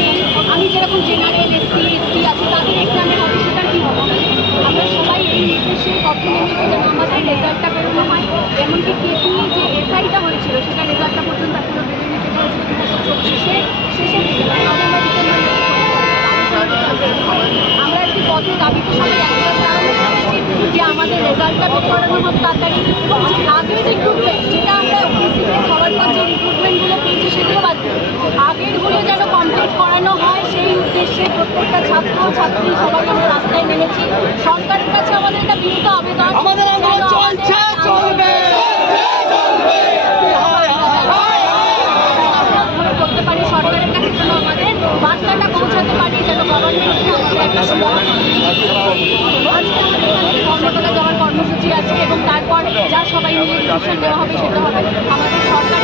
নেই, আমি যেরকম জেনারেল এসসি আছে তাদের এক্সামের হবে, সেটার কী হবে? আমরা সবাই এই নির্দেশে পক্ষে নেমেছি যেন আমাদের রেজাল্টটা বেরোনো হয়। এমনকি কেপি যে এসআইটা হয়েছিল সেটা রেজাল্টটা পর্যন্ত এখনো বেরোয়নি, যেটা হচ্ছে 2025 শেষের দিকে, মানে নভেম্বর ডিসেম্বর আমরা আজকে কঠোর দাবিতে সবাই একসাথে দাঁড়ানো করেছি যে আমাদের রেজাল্টটা বের করানো হোক তাড়াতাড়ি, এবং যে আগের রিক্রুটমেন্ট যেটা আমরা ওপিসিএস হওয়ার পর যে রিক্রুটমেন্টগুলো পেয়েছি সেগুলো বাদ দিই, আগেরগুলো যেন কমপ্লিট করানো হয় সেই উদ্দেশ্যে প্রত্যেকটা ছাত্র ছাত্রী সবাই আমরা রাস্তায় নেমেছি। সরকারের কাছে আমাদের একটা বিনীত আবেদন, আমাদের আন্দোলন চলছে, চলবে। করতে পারি সরকারের কাছে, যেন আমাদের বার্তাটা পৌঁছাতে পারি, যেন গভর্নমেন্টকে আমাদের একটা আজকে আমাদের এখানে কর্মকর্তা যাওয়ার কর্মসূচি আছে এবং তারপর যা সবাই মিলে ডিসিশন নেওয়া হবে সেটা হবে। আমাদের সরকার